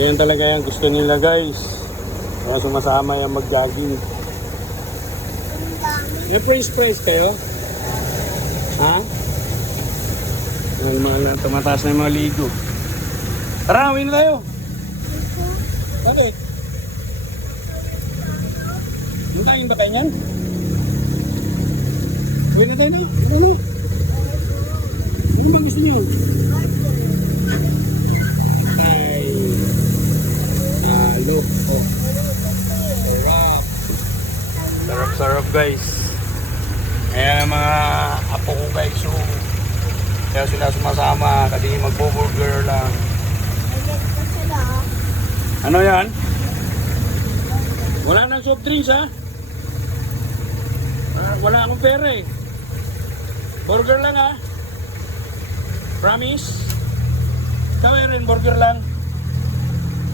Yan talaga yung gusto nila guys. Kaya sumasama yung mag-jogging. May praise kayo? Ha? Yung mga tumataas na yung mga ligo. Tara, uwi na tayo. Bakit? Hintayin ba kayo yan? Uwi na tayo na. Ano? Ano ba gusto niyo? Ay. Look. Oh. Sarap. Sarap guys. Ayan ang mga apo ko guys. So, kaya sila sumasama. Kasi magpo-burger lang. Ano yan? Wala nang soft drinks ha? Wala akong pera eh. Burger lang ha? Promise? Kaya rin burger lang.